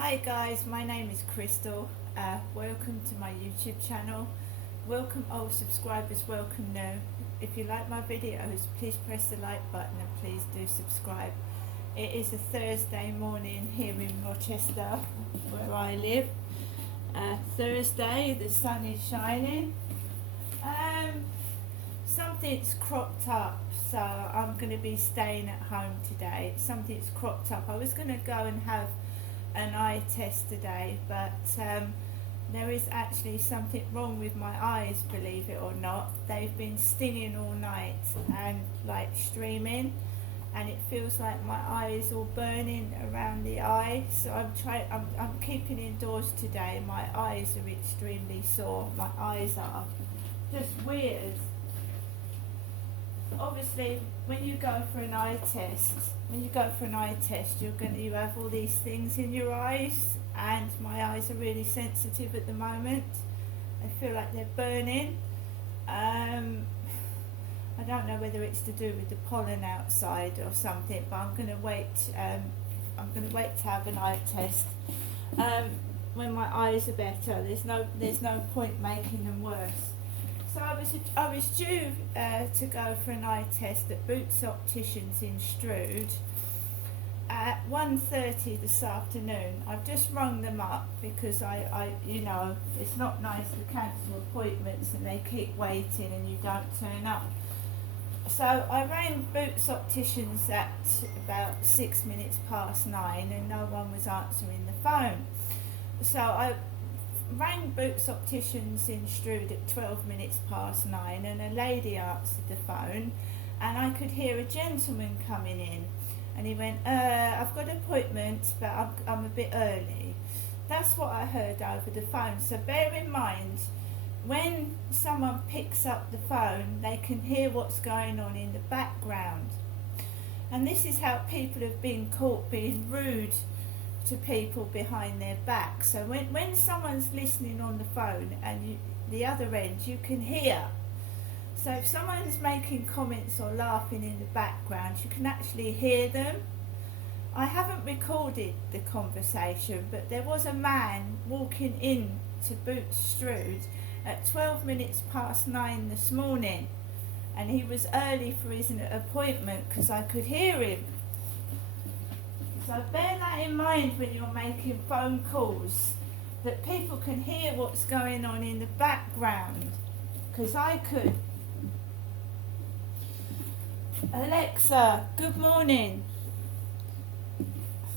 Hi guys, my name is Crystal. Welcome to my YouTube channel. Welcome old subscribers, welcome new. If you like my videos, please press the like button and please do subscribe. It is a Thursday morning here in Rochester, where I live. Thursday, the sun is shining. Something's cropped up, so I'm going to be staying at home today. Something's cropped up. I was going to go and have an eye test today, but there is actually something wrong with my eyes, believe it or not. They've been stinging all night and like streaming, and it feels like my eye is all burning around the eye. So I'm keeping indoors today. My eyes are extremely sore. My eyes are just weird. Obviously, when you go for an eye test, you have all these things in your eyes, and my eyes are really sensitive at the moment. I feel like they're burning. I don't know whether it's to do with the pollen outside or something, but I'm going to wait. I'm going to wait to have an eye test. When my eyes are better, there's no point making them worse. So I was due to go for an eye test at Boots Opticians in Strood at 1:30 this afternoon. I've just rung them up because I it's not nice to cancel appointments and they keep waiting and you don't turn up. So I rang Boots Opticians at about 6 minutes past 9 and no one was answering the phone. So I rang Boots Opticians in Strood at 12 minutes past 9 and a lady answered the phone and I could hear a gentleman coming in and he went, I've got an appointment but I'm a bit early. That's what I heard over the phone. So bear in mind, when someone picks up the phone they can hear what's going on in the background, and this is how people have been caught being rude to people behind their back. So when someone's listening on the phone and the other end, you can hear. So if someone's making comments or laughing in the background, you can actually hear them. I haven't recorded the conversation, but there was a man walking in to Boots Strood at 12 minutes past 9 this morning, and he was early for his appointment because I could hear him. So bear that in mind when you're making phone calls, that people can hear what's going on in the background, because I could. Alexa, good morning.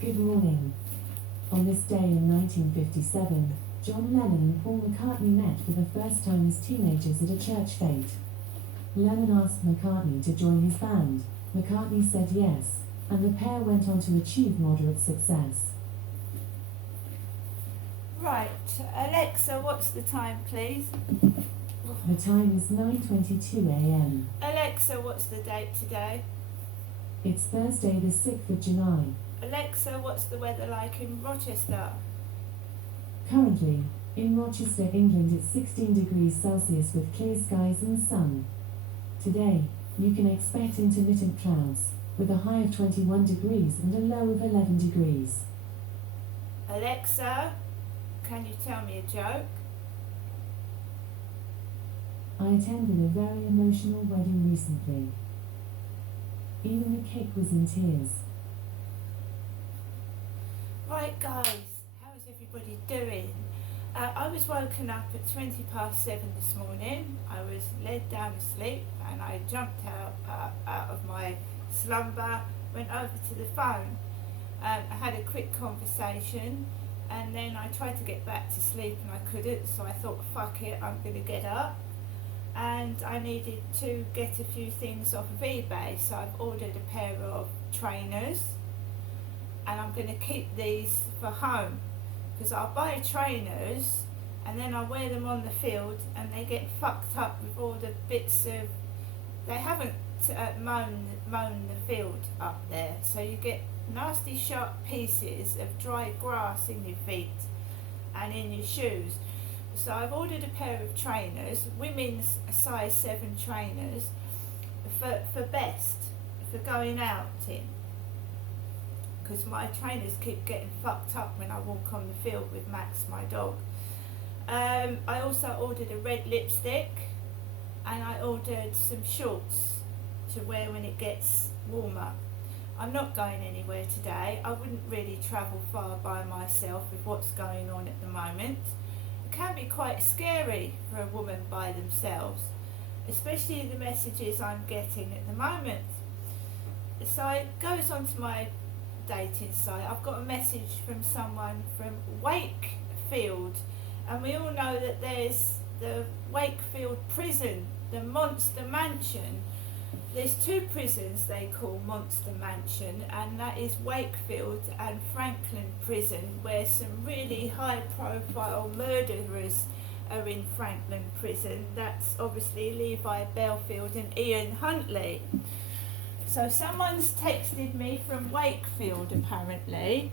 Good morning. On this day in 1957, John Lennon and Paul McCartney met for the first time as teenagers at a church fete. Lennon asked McCartney to join his band. McCartney said yes, and the pair went on to achieve moderate success. Right, Alexa, what's the time, please? The time is 9:22 a.m. Alexa, what's the date today? It's Thursday the 6th of July. Alexa, what's the weather like in Rochester? Currently, in Rochester, England, it's 16 degrees Celsius with clear skies and sun. Today, you can expect intermittent clouds, with a high of 21 degrees and a low of 11 degrees. Alexa, can you tell me a joke? I attended a very emotional wedding recently. Even the cake was in tears. Right guys, how's everybody doing? I was woken up at 20 past 7 this morning. I was led down to sleep and I jumped out of my slumber, went over to the phone. I had a quick conversation and then I tried to get back to sleep and I couldn't, so I thought, fuck it, I'm going to get up. And I needed to get a few things off of eBay, so I've ordered a pair of trainers and I'm going to keep these for home, because I'll buy trainers and then I'll wear them on the field and they get fucked up with all the bits of, they haven't mown the field up there, so you get nasty sharp pieces of dry grass in your feet and in your shoes. So I've ordered a pair of trainers, women's size 7 trainers for best, for going out in. because my trainers keep getting fucked up when I walk on the field with Max, my dog. I also ordered a red lipstick, and I ordered some shorts to wear when it gets warmer. I'm not going anywhere today. I wouldn't really travel far by myself with what's going on at the moment. It can be quite scary for a woman by themselves, especially the messages I'm getting at the moment. So it goes onto my dating site. I've got a message from someone from Wakefield, and we all know that there's the Wakefield prison, the Monster Mansion. There's two prisons they call Monster Mansion, and that is Wakefield and Franklin Prison, where some really high profile murderers are in Franklin Prison. That's obviously Levi Belfield and Ian Huntley. So someone's texted me from Wakefield apparently.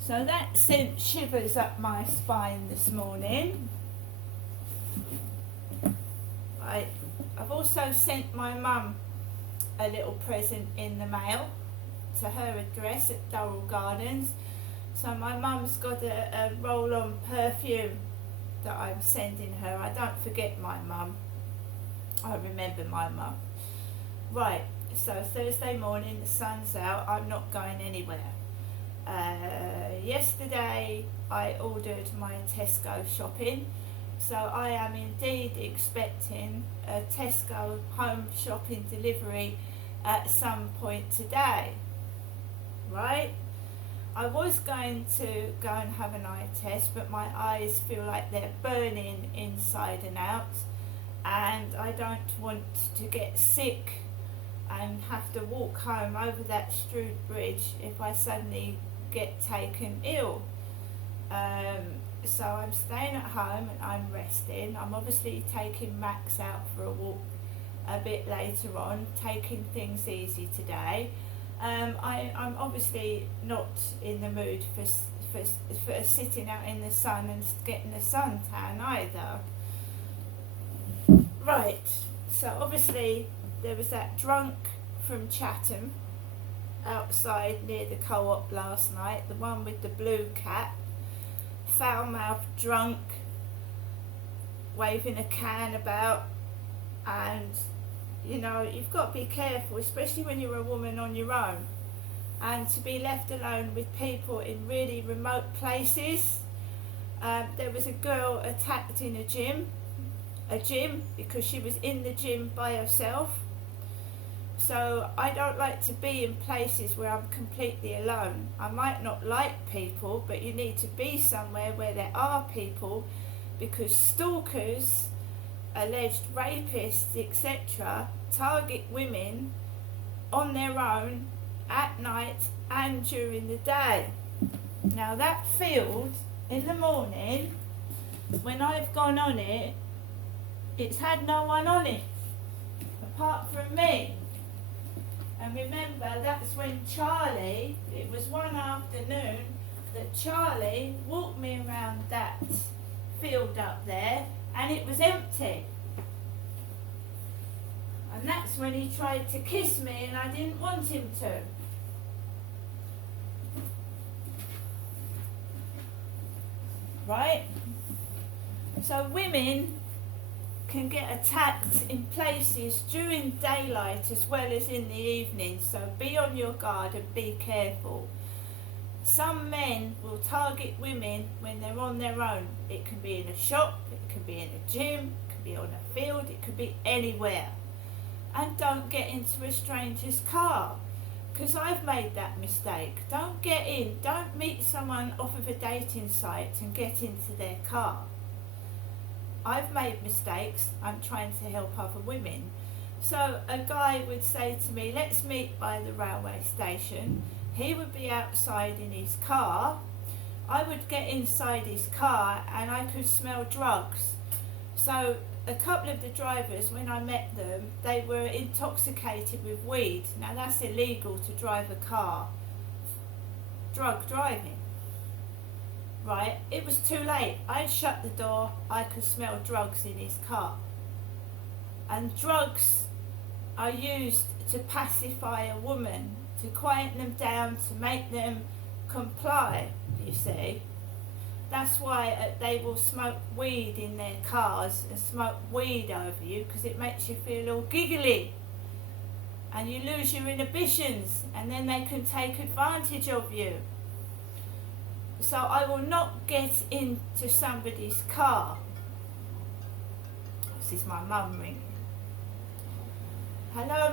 So that sent shivers up my spine this morning. I've also sent my mum a little present in the mail to her address at Durrell Gardens. So my mum's got a roll-on perfume that I'm sending her. I don't forget my mum. I remember my mum. Right, so Thursday morning, the sun's out. I'm not going anywhere. Yesterday I ordered my Tesco shopping. So I am indeed expecting a Tesco home shopping delivery at some point today, right? I was going to go and have an eye test, but my eyes feel like they're burning inside and out, and I don't want to get sick and have to walk home over that Strood Bridge if I suddenly get taken ill. So I'm staying at home and I'm resting. I'm obviously taking Max out for a walk a bit later on, taking things easy today. I'm obviously not in the mood for sitting out in the sun and getting a suntan either. Right, so obviously there was that drunk from Chatham outside near the Co-op last night, the one with the blue cap. Foul-mouthed drunk, waving a can about, and you know, you've got to be careful, especially when you're a woman on your own, and to be left alone with people in really remote places. There was a girl attacked in a gym because she was in the gym by herself. So I don't like to be in places where I'm completely alone. I might not like people, but you need to be somewhere where there are people, because stalkers, alleged rapists, etc., target women on their own at night and during the day. Now that field in the morning, when I've gone on it, it's had no one on it apart from me. And remember, that's when Charlie, it was one afternoon that Charlie walked me around that field up there, and it was empty. And that's when he tried to kiss me and I didn't want him to. Right? So women can get attacked in places during daylight as well as in the evening, so be on your guard and be careful. Some men will target women when they're on their own. It can be in a shop, it can be in a gym, it can be on a field, it could be anywhere. And don't get into a stranger's car, because I've made that mistake. Don't get in, don't meet someone off of a dating site and get into their car. I've made mistakes. I'm trying to help other women. So a guy would say to me, let's meet by the railway station. He would be outside in his car. I would get inside his car and I could smell drugs. So a couple of the drivers, when I met them, they were intoxicated with weed. Now that's illegal to drive a car. Drug driving. Right, it was too late. I'd shut the door, I could smell drugs in his car. And drugs are used to pacify a woman, to quieten them down, to make them comply, you see. That's why they will smoke weed in their cars and smoke weed over you, because it makes you feel all giggly and you lose your inhibitions, and then they can take advantage of you. So I will not get into somebody's car. This is my mum ringing. Hello.